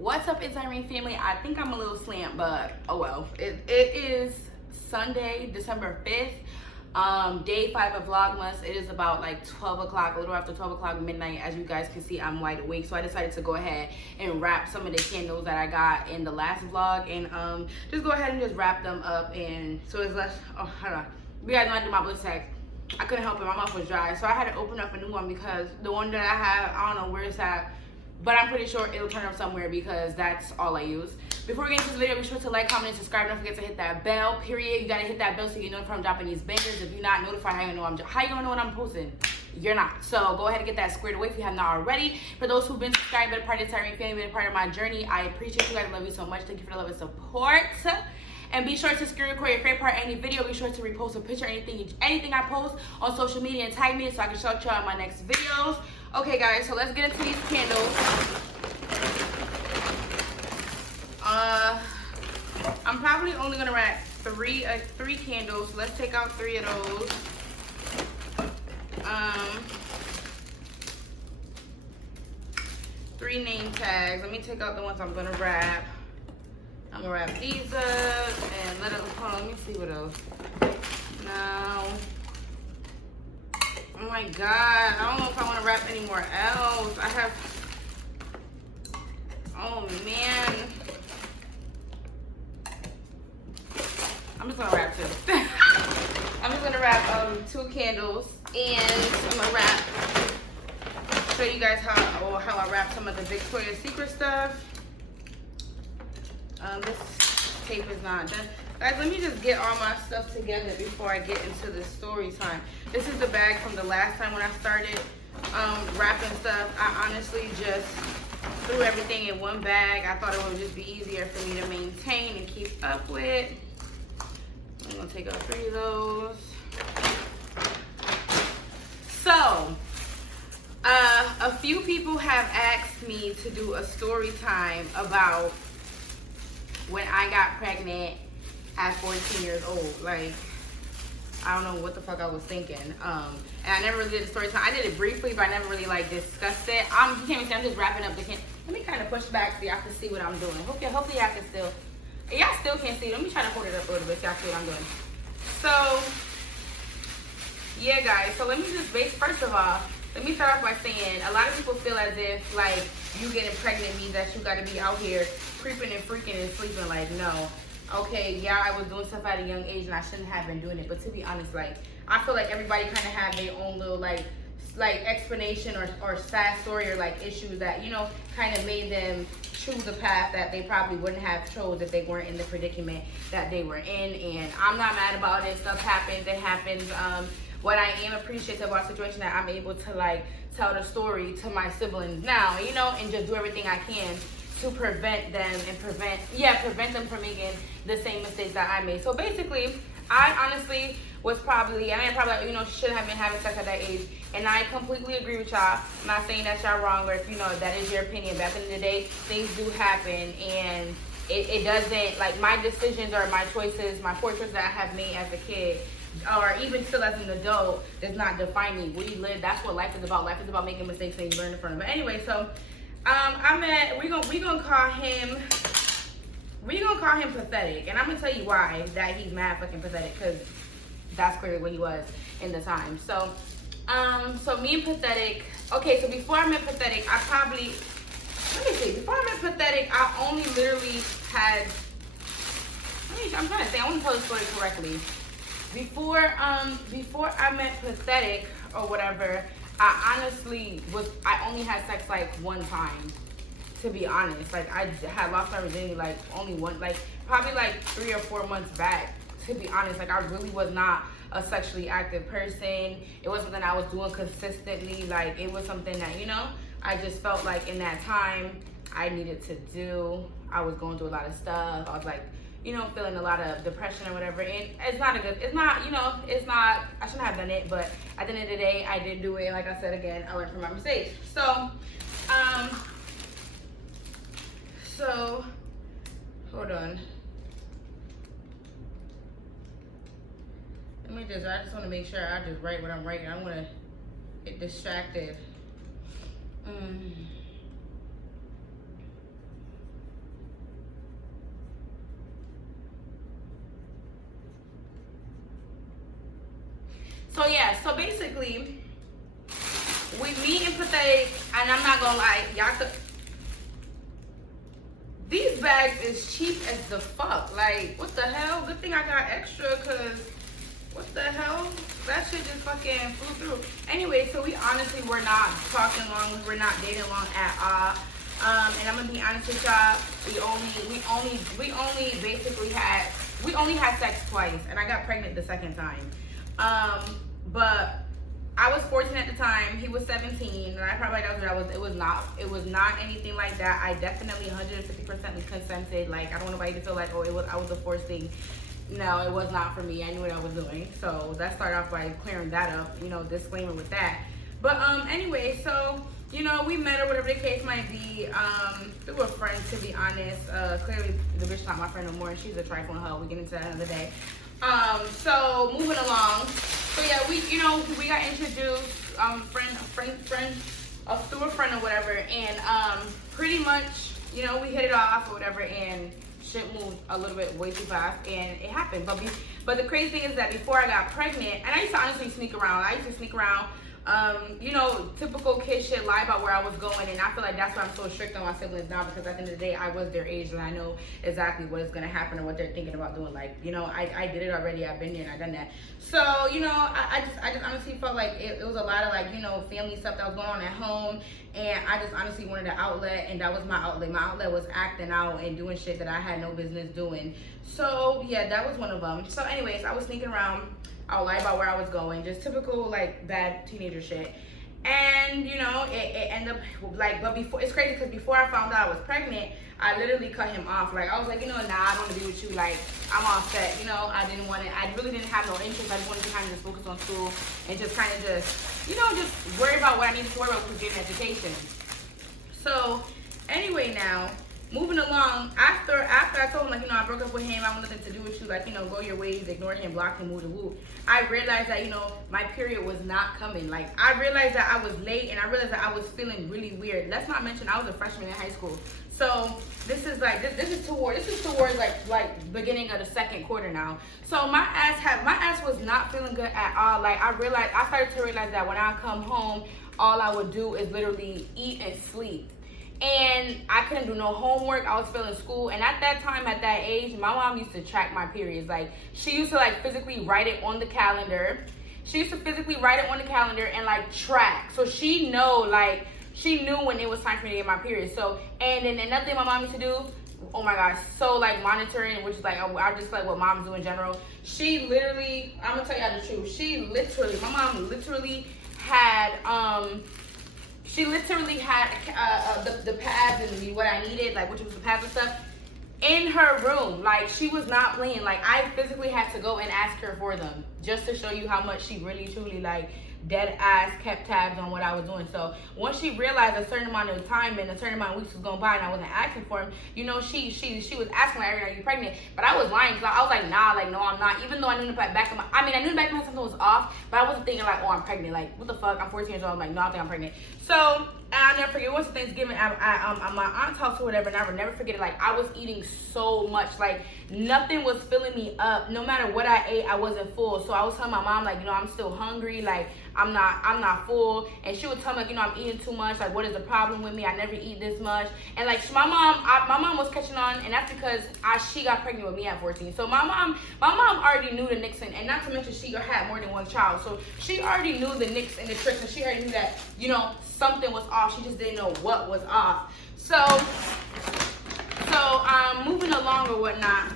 What's up, it's Irene family. I think I'm a little slant, but oh well. It is Sunday, December 5th, day 5 of Vlogmas. It is about like 12 o'clock, a little after 12 o'clock midnight. As you guys can see, I'm wide awake, so I decided to go ahead and wrap some of the candles that I got in the last vlog, and just go ahead and just wrap them up. And so it's less. Oh, hold on. You guys know I do my bliss tag. I couldn't help it, my mouth was dry, so I had to open up a new one because the one that I have, I don't know where it's at, but I'm pretty sure it'll turn up somewhere because that's all I use. Before we get into this video, be sure to like, comment, and subscribe. Don't forget to hit that bell, period. You gotta hit that bell so you know if I'm dropping these bangers. If you're not notified, how you gonna know when I'm posting? You're not. So go ahead and get that squared away if you have not already. For those who've been subscribed, been a part of the Irene family, been a part of my journey, I appreciate you guys. I love you so much. Thank you for the love and support. And be sure to screen record your favorite part of any video. Be sure to repost a picture, anything I post on social media, and tag me so I can shout you out in my next videos. Okay, guys, so let's get into these candles. I'm probably only gonna wrap three candles. So let's take out 3 of those. 3 name tags. Let me take out the ones I'm gonna wrap. I'm gonna wrap these up and let me see what else. Now, oh my God, I don't know if I want to wrap anymore else. Oh man. I'm just gonna wrap 2. I'm just gonna wrap 2 candles, and I'm gonna show you guys how I wrap some of the Victoria's Secret stuff. This tape is not done. Guys, let me just get all my stuff together before I get into the story time. This is the bag from the last time when I started wrapping stuff. I honestly just threw everything in one bag. I thought it would just be easier for me to maintain and keep up with. I'm gonna take out 3 of those. So, a few people have asked me to do a story time about when I got pregnant at 14 years old. Like, I don't know what the fuck I was thinking. And I never really did a story time. I did it briefly, but I never really like discussed it. You can't even see, I'm just wrapping up the can. Let me kind of push back so y'all can see what I'm doing. Hopefully y'all can still, y'all still can't see. Let me try to hold it up a little bit so y'all see what I'm doing. So, yeah guys, so let me just first of all, let me start off by saying, a lot of people feel as if, like, you getting pregnant means that you gotta be out here creeping and freaking and sleeping. Like, no. Okay, yeah, I was doing stuff at a young age and I shouldn't have been doing it. But to be honest, like, I feel like everybody kind of have their own little, like explanation or sad story or, like, issues that, you know, kind of made them choose a path that they probably wouldn't have chose if they weren't in the predicament that they were in. And I'm not mad about it. Stuff happens. It happens. What I am appreciative about the situation that I'm able to, like, tell the story to my siblings now, you know, and just do everything I can to prevent them and prevent them from making the same mistakes that I made. So basically, I honestly was probably, you know, shouldn't have been having sex at that age. And I completely agree with y'all. I'm not saying that y'all wrong, or if you know that is your opinion. Back in the day, things do happen, and it doesn't, like, my decisions or my choices, my poor choices that I have made as a kid, or even still as an adult, does not define me. We live, that's what life is about. Life is about making mistakes and you learn from them. But anyway, so we're gonna call him pathetic, and I'm gonna tell you why that he's mad fucking pathetic, because that's clearly what he was in the time. So so me and pathetic, okay, so before I met pathetic, before I met pathetic, I only literally had, I'm trying to say, I want to tell the story correctly. Before I met pathetic or whatever, I only had sex like 1 time, to be honest. Like, I had lost my virginity like only one, like probably like 3 or 4 months back, to be honest. Like, I really was not a sexually active person. It wasn't something I was doing consistently. Like, it was something that, you know, I just felt like in that time I needed to do. I was going through a lot of stuff. I was like, you know, feeling a lot of depression or whatever. And I shouldn't have done it, but at the end of the day, I did do it. And like I said, again, I learned from my mistakes. So, hold on. I just want to make sure I just write what I'm writing. I don't want to get distracted. So yeah, so basically, we meet in Pathetic, and I'm not gonna lie, y'all could. These bags is cheap as the fuck. Like, what the hell? Good thing I got extra, cause what the hell? That shit just fucking flew through. Anyway, so we honestly were not talking long. We were not dating long at all. And I'm gonna be honest with y'all. We only had sex twice, and I got pregnant the second time. But I was 14 at the time. He was 17, and I probably that's what I was. It was not anything like that. I definitely 150% consented. Like, I don't want nobody to feel like, oh, I was a forced thing. No, it was not for me. I knew what I was doing. So let's start off by clearing that up. You know, disclaimer with that. But anyway, so you know, we met or whatever the case might be. Through a friend, to be honest. Clearly, the bitch not my friend no more, and she's a trifling hoe. We get into that another day. So moving along. So yeah, we got introduced, through a friend or whatever, and pretty much, you know, we hit it off or whatever, and shit moved a little bit way too fast, and it happened. But the crazy thing is that before I got pregnant, and I used to honestly sneak around. You know, typical kid shit, lie about where I was going, and I feel like that's why I'm so strict on my siblings now, because at the end of the day, I was their age, and I know exactly what is going to happen and what they're thinking about doing. Like, you know, I did it already. I've been there and I've done that. So, you know, I just honestly felt like it was a lot of, like, you know, family stuff that was going on at home, and I just honestly wanted an outlet, and that was my outlet. My outlet was acting out and doing shit that I had no business doing. So, yeah, that was one of them. So, anyways, I was sneaking around. I would lie about where I was going, just typical, like, bad teenager shit. And, you know, it ended up, like, but before, it's crazy because before I found out I was pregnant, I literally cut him off. Like, I was like, you know, nah, I don't want to be with you. Like, I'm all set. You know, I really didn't have no interest. I just wanted to kind of just focus on school and just kind of just, you know, just worry about what I needed to worry about, which was getting education. So, anyway, now, moving along, after I told him, like, you know, I broke up with him, I want nothing to do with you, like, you know, go your ways, ignore him, block him, move the woo. I realized that, you know, my period was not coming. Like, I realized that I was late, and I realized that I was feeling really weird. Let's not mention I was a freshman in high school. So this is like this is towards like beginning of the second quarter now. So my ass was not feeling good at all. Like, I started to realize that when I come home, all I would do is literally eat and sleep. And I couldn't do no homework. I was failing school. And at that time, at that age, my mom used to track my periods. Like, she used to, like, physically write it on the calendar. And, like, track. So she knew when it was time for me to get my period. So, and then another thing my mom used to do, oh my gosh, so, like, monitoring, which is, like, I just, like, what moms do in general. She literally, I'm going to tell y'all the truth. My mom literally had, the pads and what I needed, like, which was the pads and stuff, in her room. Like, she was not playing. Like, I physically had to go and ask her for them, just to show you how much she really, truly, like, dead ass kept tabs on what I was doing. So once she realized a certain amount of time and a certain amount of weeks was going by and I wasn't asking for him, you know, she was asking, like, are you pregnant? But I was lying, because I was like, nah, like, no, I'm not. Even though I knew in the back of my, I knew in the back of my head something was off, but I wasn't thinking, like, oh, I'm pregnant. Like, what the fuck? I'm 14 years old. I'm like, no, I think I'm pregnant. So, and I'll never forget, it was Thanksgiving at my aunt's house or whatever, and I will never forget it. Like, I was eating so much. Like, nothing was filling me up. No matter what I ate, I wasn't full. So I was telling my mom, like, you know, I'm still hungry. Like, I'm not full. And she would tell me, like, you know, I'm eating too much. Like, what is the problem with me? I never eat this much. And, like, my mom was catching on, and that's because she got pregnant with me at 14. So my mom already knew the nicks, and not to mention she had more than one child. So she already knew the nicks and the tricks, and she already knew that, you know, something was off. She just didn't know what was off. So moving along or whatnot,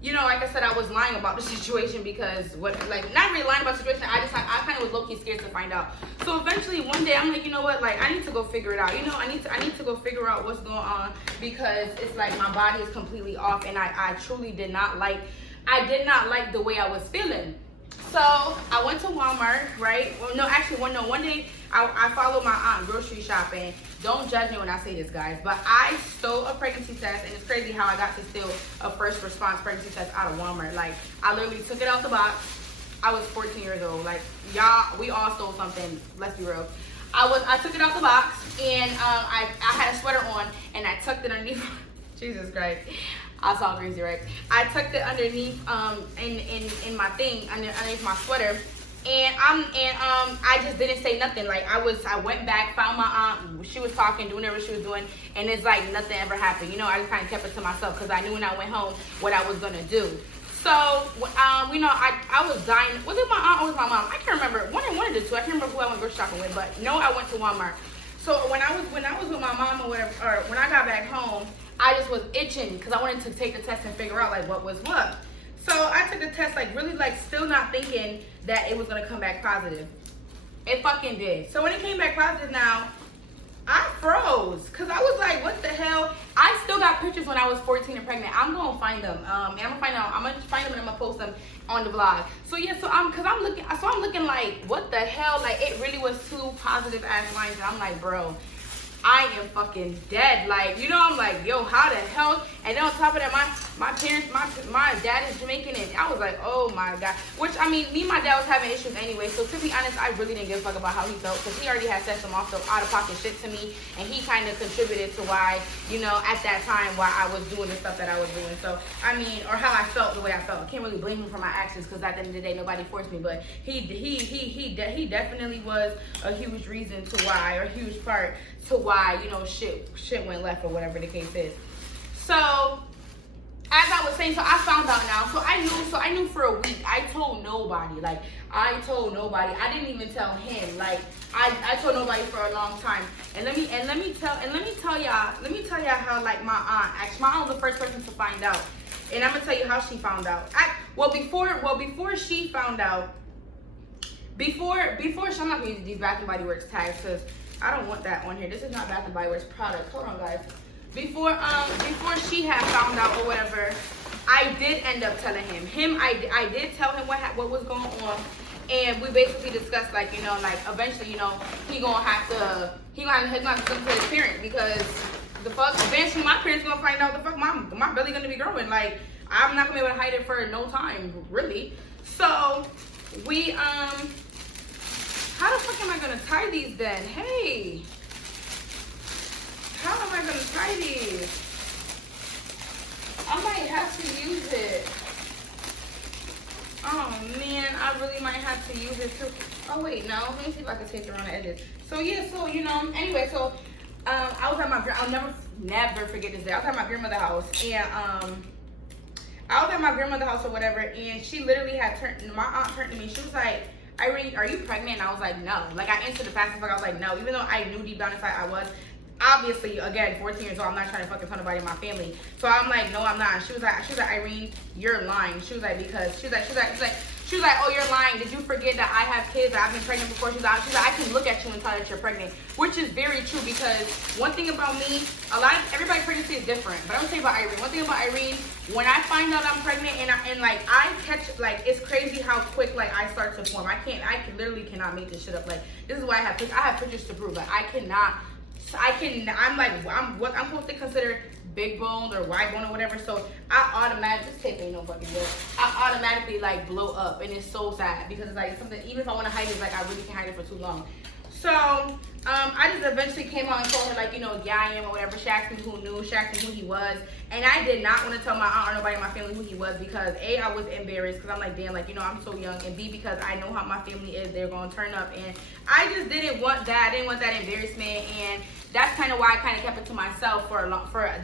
you know, like I said, I was lying about the situation because not really lying about the situation. I kind of was low-key scared to find out. So eventually one day I'm like, you know what, like, I need to go figure it out. You know, I need to go figure out what's going on, because it's like my body is completely off, and I truly did not like the way I was feeling. So I went to Walmart, right? Well, no, actually, one day I followed my aunt grocery shopping. Don't judge me when I say this, guys, but I stole a pregnancy test, and it's crazy how I got to steal a first response pregnancy test out of Walmart. Like, I literally took it out the box. I was 14 years old. Like, y'all, we all stole something. Let's be real. I took it out the box, and I had a sweater on, and I tucked it underneath. Jesus Christ. I sound crazy, right? I tucked it underneath in my thing, underneath my sweater, And I just didn't say nothing. Like I went back, found my aunt. She was talking, doing whatever she was doing, and it's like nothing ever happened. You know, I just kind of kept it to myself because I knew when I went home what I was gonna do. So, you know, I was dying. Was it my aunt or was it my mom? I can't remember. One of the two. I can't remember who I went grocery shopping with, but no, I went to Walmart. So when I was with my mom or whatever, or when I got back home, I just was itching because I wanted to take the test and figure out like what was what. So I took the test, like really like still not thinking that it was gonna come back positive. It fucking did. So when it came back positive now, I froze because I was like, what the hell? I still got pictures when I was 14 and pregnant. I'm gonna find them. And I'm gonna find them and I'm gonna post them on the vlog. So yeah, so I'm looking like, what the hell? Like it really was 2 positive ass lines, and I'm like, bro, I am fucking dead. Like, you know, I'm like, yo, how the hell? And then on top of that, my parents, my dad is Jamaican, and I was like, oh my God. Which, I mean, me and my dad was having issues anyway, so to be honest, I really didn't give a fuck about how he felt, because he already had said some off the out-of-pocket shit to me, and he kind of contributed to why, you know, at that time, why I was doing the stuff that I was doing. So, I mean, or how I felt the way I felt. I can't really blame him for my actions, because at the end of the day, nobody forced me, but he definitely was a huge reason to why, or a huge part to why, you know, shit went left or whatever the case is. So as I was saying, so I found out now. So I knew for a week. I told nobody. Like I told nobody. I didn't even tell him. Like I told nobody for a long time. And let me tell y'all how like my aunt was the first person to find out. And I'm gonna tell you how she found out. Before she found out, before I'm not gonna use these Bath and Body Works tags because I don't want that on here. This is not Bath and Body Works product. Hold on, guys. Before she had found out or whatever, I did end up telling him. I did tell him what was going on, and we basically discussed like, you know, like eventually, you know, he gonna have to come to his parents, because the fuck eventually my parents gonna find out the fuck my belly gonna be growing. Like I'm not gonna be able to hide it for no time, really. So we how the fuck am I gonna tie these then? Hey, how am I gonna tie these? I might have to use it. Oh man, I really might have to use it too. Oh wait, no, let me see if I can take it around the edges. So yeah, so you know, anyway, so I was at I'll never forget this day. I was at my grandmother's house, and I was at my grandmother's house or whatever, and she literally my aunt turned to me. She was like, Irene, are you pregnant? And I was like, no. Like, I answered the fastest fuck. I was like, no. Even though I knew deep down inside I was. Obviously, again, 14 years old, I'm not trying to fucking tell nobody in my family. So I'm like, no, I'm not. She was like, Irene, you're lying. She was like, because she was like, oh, you're lying. Did you forget that I have kids? That I've been pregnant before? She's like, I can look at you and tell that you're pregnant, which is very true, because one thing about me, everybody's pregnancy is different. But I'm gonna tell you about Irene. One thing about Irene, when I find out I'm pregnant and I catch, like, it's crazy how quick like I start to form. I literally cannot make this shit up. Like, this is why I have pictures to prove. Like, I'm what I'm supposed to consider big boned or wide bone or whatever. So this tape ain't no fucking good. I automatically like blow up, and it's so sad because it's like something, even if I want to hide it, like I really can't hide it for too long. So I just eventually came out and told her, like, you know, yeah, I am or whatever. She asked me who knew, she asked me who he was, and I did not want to tell my aunt or nobody in my family who he was, because A, I was embarrassed because I'm like, damn, like, you know, I'm so young, and B, because I know how my family is, they're gonna turn up, and I just didn't want that. I didn't want that embarrassment, and that's kind of why I kind of kept it to myself for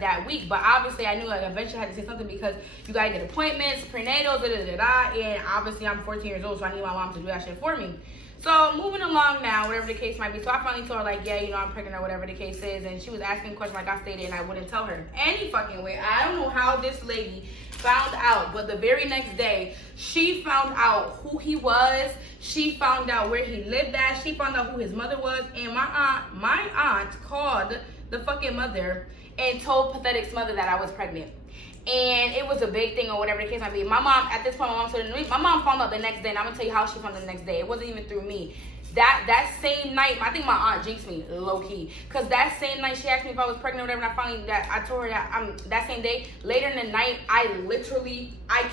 that week. But obviously, I knew like eventually I had to say something, because you gotta get appointments, prenatals, and obviously I'm 14 years old, so I need my mom to do that shit for me. So moving along now, whatever the case might be. So I finally told her, like, yeah, you know, I'm pregnant or whatever the case is, and she was asking questions like I stated, and I wouldn't tell her any fucking way. I don't know how this lady found out, but the very next day, she found out who he was. She found out where he lived at. She found out who his mother was, and my aunt called the fucking mother and told Pathetic's mother that I was pregnant. And it was a big thing or whatever the case might be. My mom, at this point, my mom found out the next day, and I'm gonna tell you how she found out the next day. It wasn't even through me. That same night, I think my aunt jinxed me, low key, because that same night she asked me if I was pregnant or whatever, and I told her that that same day, later in the night, I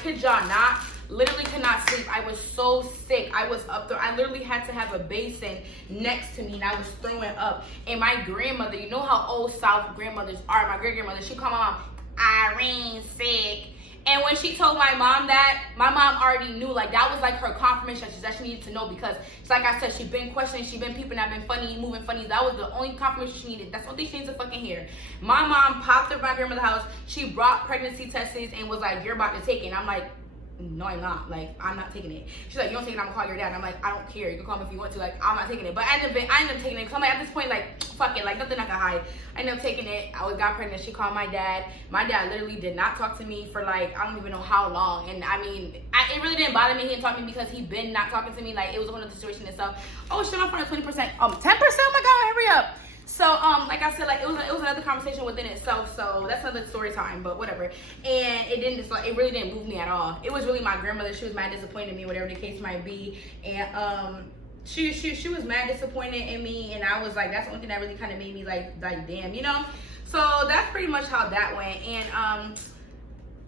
kid y'all not, literally could not sleep. I was so sick. I was up there. I literally had to have a basin next to me, and I was throwing up. And my grandmother, you know how old South grandmothers are, my great grandmother, she called my mom, Irene sick. And when she told my mom that, my mom already knew, like, that was like her confirmation that she needed to know, because it's like I said, she been questioning, she been peeping, I've been funny, moving funny. That was the only confirmation she needed. That's the only thing she needs to fucking hear. My mom popped up at my grandmother's house. She brought pregnancy tests and was like, you're about to take it. And I'm like, no, I'm not. Like, I'm not taking it. She's like, you don't take it, I'm gonna call your dad. And I'm like, I don't care. You can call me if you want to. Like, I'm not taking it. But I ended up taking it. Because I'm like, at this point, like, fuck it. Like, nothing I can hide. I ended up taking it. I got pregnant. She called my dad. My dad literally did not talk to me for, like, I don't even know how long. And, I mean, it really didn't bother me. He didn't talk to me because he been not talking to me. Like, it was a whole other situation and stuff. Oh, shit, I'm for 20%. 10%? Oh, my God, hurry up. So, like I said, like, it was another conversation within itself. So that's another story time, but whatever. And it really didn't move me at all. It was really my grandmother. She was mad disappointed in me, whatever the case might be. And she was mad disappointed in me, and I was like, that's the only thing that really kind of made me like damn, you know. So that's pretty much how that went. And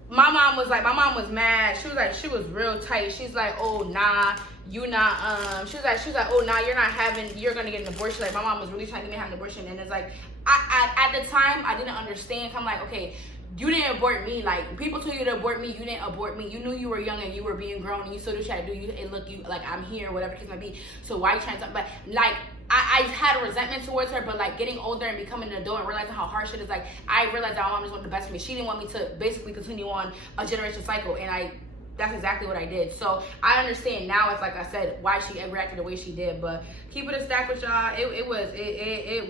my mom was mad. She was real tight. She's like, oh nah, you not she was like, oh nah, you're gonna get an abortion. Like, my mom was really trying to get me to have an abortion. And it's like, I at the time I didn't understand. I'm like, okay, you didn't abort me. Like, people told you to abort me, you didn't abort me. You knew you were young and you were being grown, and you still do what you had to do. You like, I'm here, whatever the case might be. So why you trying to, but like, I had a resentment towards her, but like, getting older and becoming an adult and realizing how harsh it is, like, I realized that my mom just wanted the best for me. She didn't want me to basically continue on a generation cycle, and that's exactly what I did. So I understand now, it's like I said, why she reacted the way she did. But keep it a stack with y'all, it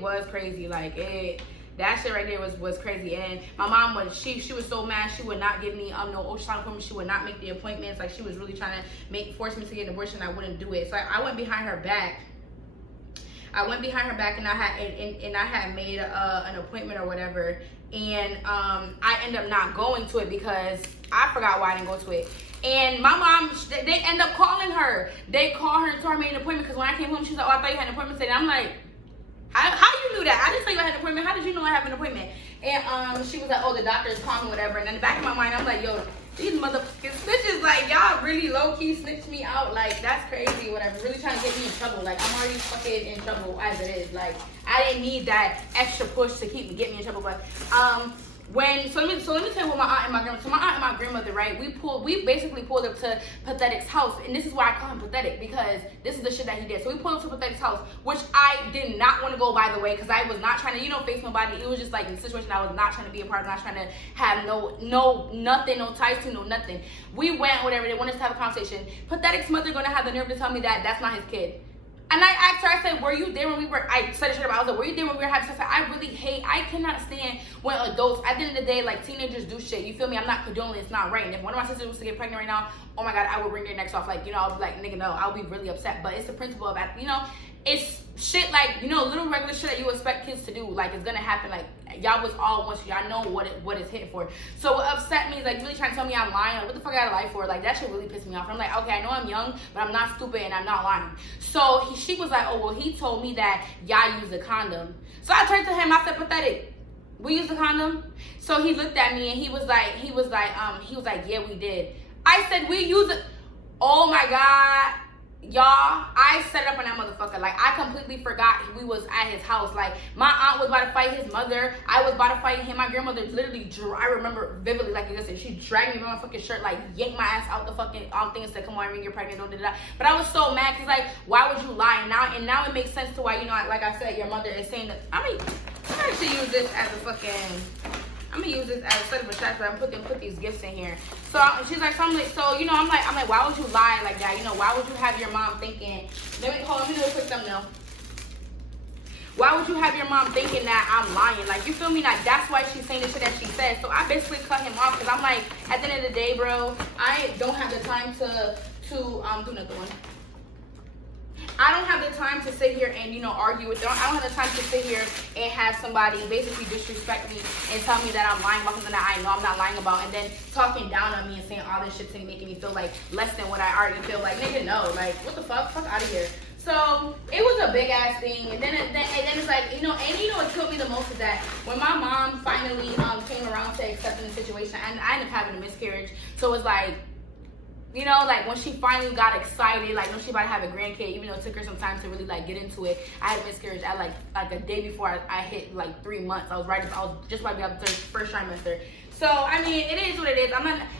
was crazy. Like, that shit right there was crazy. And my mom was, she was so mad. She would not give me no ultrasound appointment. She would not make the appointments. Like, she was really trying to force me to get an abortion. I wouldn't do it. So I went behind her back. And I had made an appointment or whatever. And I ended up not going to it because I forgot why I didn't go to it. And my mom, they end up calling her. They call her and told her I made an appointment, because when I came home, she was like, oh, I thought you had an appointment today. And I'm like, how you knew that? I didn't tell you I had an appointment. How did you know I have an appointment? And she was like, oh, the doctor's calling, whatever. And in the back of my mind, I'm like, yo, these motherfucking snitches, like, y'all really low-key snitched me out. Like, that's crazy, whatever. Really trying to get me in trouble. Like, I'm already fucking in trouble as it is. Like, I didn't need that extra push to get me in trouble. But let me tell you what my aunt and my grandmother. So my aunt and my grandmother, right? We basically pulled up to Pathetic's house, and this is why I call him Pathetic, because this is the shit that he did. So we pulled up to Pathetic's house, which I did not want to go, by the way, because I was not trying to, face nobody. It was just like a situation I was not trying to be a part of, not trying to have nothing, no ties to, no nothing. We went, whatever. They wanted us to have a conversation. Pathetic's mother gonna have the nerve to tell me that that's not his kid. And I asked her, I said, were you there when I said it, I was like, were you there when we were having sex? I cannot stand when adults, at the end of the day, like, teenagers do shit. You feel me? I'm not condoning, it's not right. And if one of my sisters was to get pregnant right now, oh my God, I would wring their necks off. Like, I'll be like, nigga, no, I'll be really upset. But it's the principle of, it's shit like, little regular shit that you expect kids to do. Like, it's gonna happen. Like, y'all was all once, y'all know what it's hitting for. So what upset me is, like, really trying to tell me I'm lying. Like, what the fuck I gotta lie for? Like, that shit really pissed me off. I'm like, okay, I know I'm young, but I'm not stupid and I'm not lying. So she was like, oh, well, he told me that y'all use a condom. So I turned to him, I said, Pathetic, we use a condom? So he looked at me and he was like, yeah, we did. I said, we use it. Oh my God. Y'all, I set it up on that motherfucker. Like, I completely forgot we was at his house. Like, my aunt was about to fight his mother. I was about to fight him. My grandmother literally, I remember vividly, like you said, she dragged me by my fucking shirt, like, yanked my ass out the fucking thing and said, come on, you're pregnant, don't do that. But I was so mad, because, like, why would you lie? And now it makes sense to why, like I said, your mother is saying that. I mean, I'm actually use this as a fucking, I'm gonna use this as a set of a shot, but I'm put these gifts in here. So she's like, I'm like, why would you lie like that? Why would you have your mom thinking? Let me do a quick thumbnail. Why would you have your mom thinking that I'm lying? Like, you feel me? Like, that's why she's saying the shit that she said. So I basically cut him off, because I'm like, at the end of the day, bro, I don't have the time to do another one. I don't have the time to sit here and, argue with them. I don't have the time to sit here and have somebody basically disrespect me and tell me that I'm lying about something that I know I'm not lying about, and then talking down on me and saying all this shit to me, making me feel like less than what I already feel. Like, nigga, no. Like, what the fuck? Fuck out of here. So it was a big ass thing, and then it's like, and what killed me the most is that when my mom finally came around to accepting the situation, and I ended up having a miscarriage. So it was like, like, when she finally got excited, like, when she about to have a grandkid, even though it took her some time to really, like, get into it, I had a miscarriage at, like a day before I hit, like, 3 months. I was just about to be out the first trimester. So, I mean, it is what it is.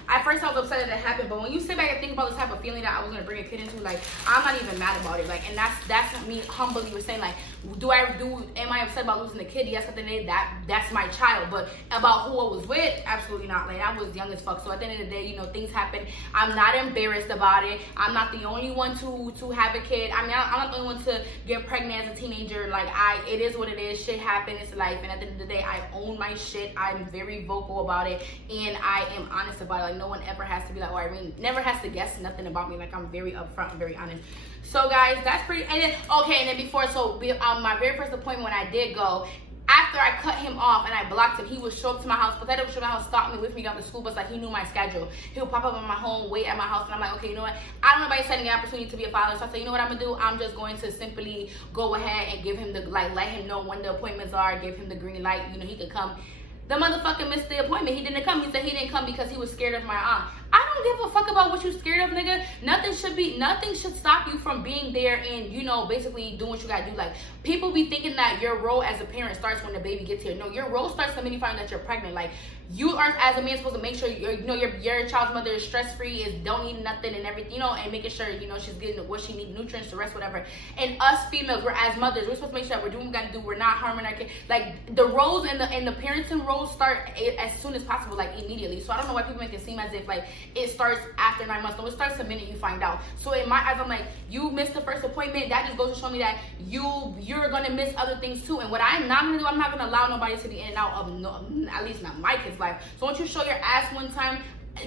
At first I was upset that it happened, but when you sit back and think about the type of feeling that I was going to bring a kid into, like, I'm not even mad about it. Like, and that's me humbly was saying, like, am I upset about losing a kid? Yes, at the end of the day, that's my child. But about who I was with, absolutely not. Like, I was young as fuck. So at the end of the day, you know, things happen. I'm not embarrassed about it. I'm not the only one to have a kid. I mean, I'm not the only one to get pregnant as a teenager. Like, it is what it is. Shit happens. It's life. And at the end of the day, I own my shit. I'm very vocal about it, and I am honest about it. Like, no one ever has to be like, oh, Irene never has to guess nothing about me. Like, I'm very upfront. I'm very honest. So guys, that's pretty. And then before, so my very first appointment when I did go, after I cut him off and I blocked him, he would show up to my house, but that would show up to my house, stop me with me down the school bus. Like, he knew my schedule. He would pop up on my home, wait at my house, and I'm like, okay, you know what? I don't know about setting the opportunity to be a father, so I said, you know what I'm gonna do? I'm just going to simply go ahead and give him let him know when the appointments are, give him the green light. You know, he could come. The motherfucker missed the appointment. He didn't come. He said he didn't come because he was scared of my aunt. I don't give a fuck about what you scared of, nigga. Nothing should stop you from being there and, you know, basically doing what you gotta do. Like, people be thinking that your role as a parent starts when the baby gets here. No, your role starts the minute you find that you're pregnant. Like, you are, as a man, supposed to make sure your child's mother is stress-free, don't need nothing and everything, you know, and making sure, you know, she's getting what she needs, nutrients, the rest, whatever. And us females, we're as mothers, we're supposed to make sure that we're doing what we gotta do. We're not harming our kids. Like, the roles and the parenting roles start as soon as possible, like immediately. So I don't know why people make it seem as if like it starts after 9 months. No, it starts the minute you find out. So in my eyes, I'm like, you missed the first appointment. That just goes to show me that you're gonna miss other things too. And what I'm not gonna do, I'm not gonna allow nobody to be in and out of at least not my kid's life. So once you show your ass one time,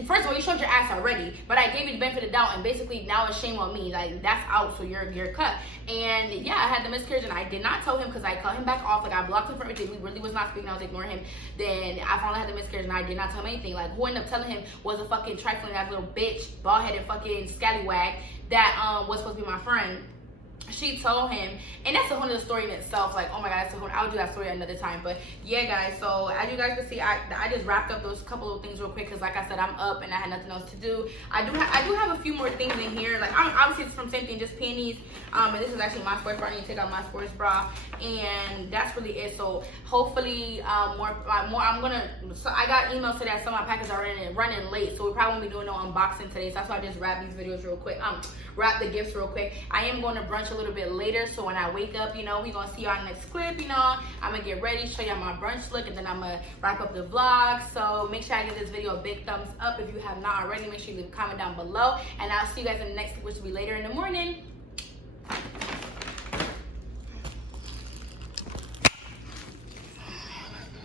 first of all, you showed your ass already, but I gave you the benefit of the doubt, and basically now it's shame on me. Like, that's out, so you're cut. And yeah, I had the miscarriage, and I did not tell him because I cut him back off. Like, I blocked him from everything. We really was not speaking. I was ignoring him. Then I finally had the miscarriage, and I did not tell him anything. Like, who ended up telling him was a fucking trifling ass little bitch, bald-headed fucking scallywag that was supposed to be my friend. She told him, and that's a whole other story in itself. Like, oh my god, I'll do that story another time. But yeah, guys, so as you guys can see, I just wrapped up those couple of things real quick because, like I said, I'm up and I had nothing else to do. I do have a few more things in here. Like, obviously it's from same thing, just panties. And this is actually my sports bra. I need to take out my sports bra, and that's really it. So hopefully more. So I got emails today that some of my packages are running late, so we probably won't be doing no unboxing today. So that's why I just wrap these videos real quick. Wrap the gifts real quick. I am going to brunch a little bit later, so when I wake up, you know, we're gonna see y'all next clip. You know, I'm gonna get ready, show y'all my brunch look, and then I'm gonna wrap up the vlog. So make sure I give this video a big thumbs up if you have not already. Make sure you leave a comment down below, and I'll see you guys in the next clip, which will be later in the morning.